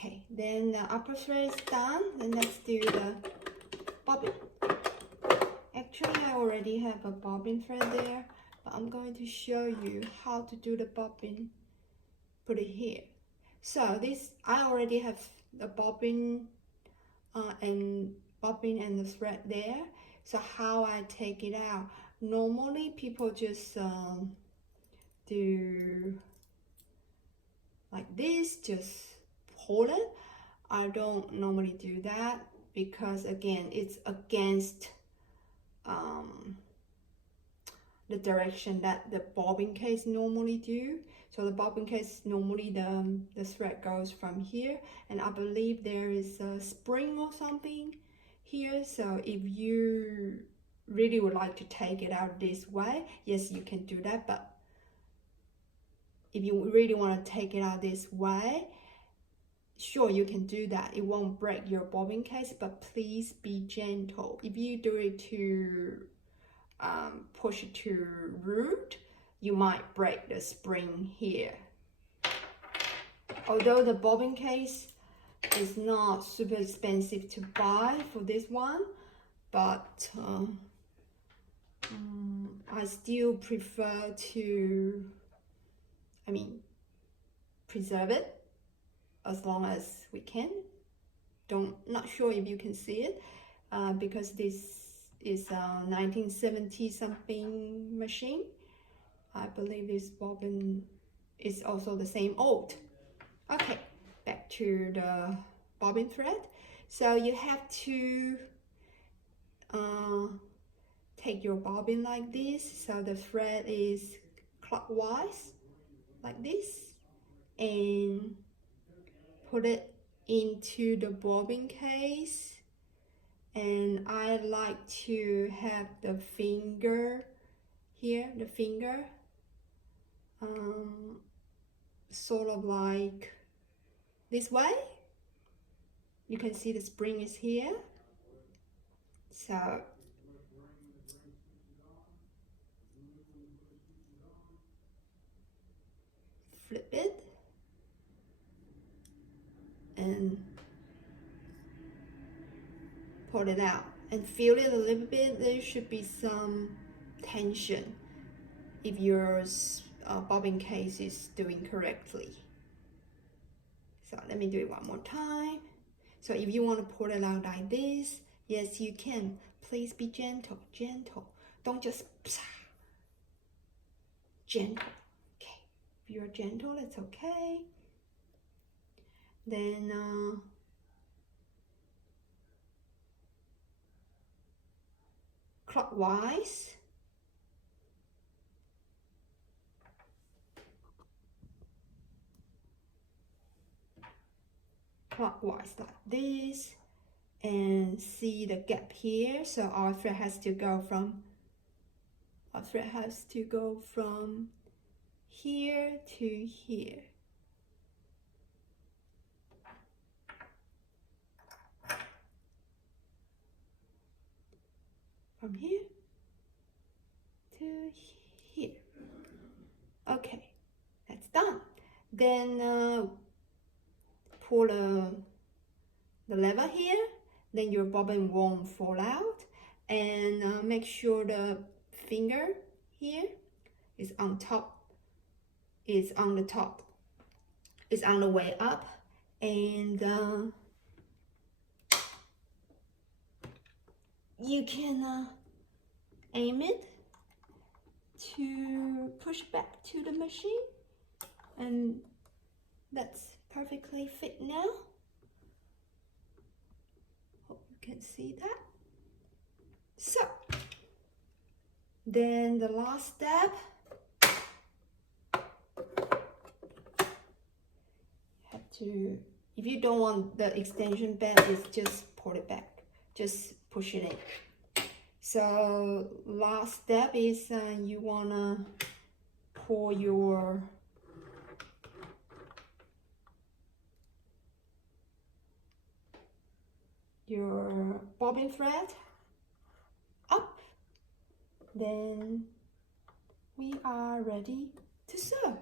Okay, then the upper thread is done. Then let's do the bobbin. Actually, I already have a bobbin thread there, but I'm going to show you how to do the bobbin. Put it here. So this, I already have the bobbin and the thread there. So how I take it out? Normally, people just do like this, just pull it. I don't normally do that because again, it's against the direction that the bobbin case normally do. So the bobbin case, normally the thread goes from here, and I believe there is a spring or something here. So if you really would like to take it out this way, yes, you can do that. But if you really want to take it out this way, sure, you can do that. It won't break your bobbin case, but please be gentle. If you do it to push it to root, you might break the spring here. Although the bobbin case is not super expensive to buy for this one, but I still prefer to, preserve it as long as we can. Not sure if you can see it, because this is a 1970 something machine. I believe this bobbin is also the same old. Okay, back to the bobbin thread. So you have to take your bobbin like this, so the thread is clockwise like this, and put it into the bobbin case. And I like to have the finger here, sort of like this way. You can see the spring is here. So flip it and pull it out and feel it a little bit. There should be some tension if your bobbin case is doing correctly. So let me do it one more time. So if you want to pull it out like this, yes, you can. Please be gentle. Don't just gentle. Okay, if you're gentle, that's okay. Then clockwise. Clockwise like this, and see the gap here. So our thread has to go from here to here. From here to here. Okay, that's done. Then pull the lever here, then your bobbin won't fall out. And make sure the finger here is on top, is on the top, is on the way up. And you can aim it to push back to the machine, and that's perfectly fit now. Hope you can see that. So then the last step, if you don't want the extension bed, is just pull it back, just push it in. So last step is you wanna pull your bobbin thread up. Then we are ready to sew.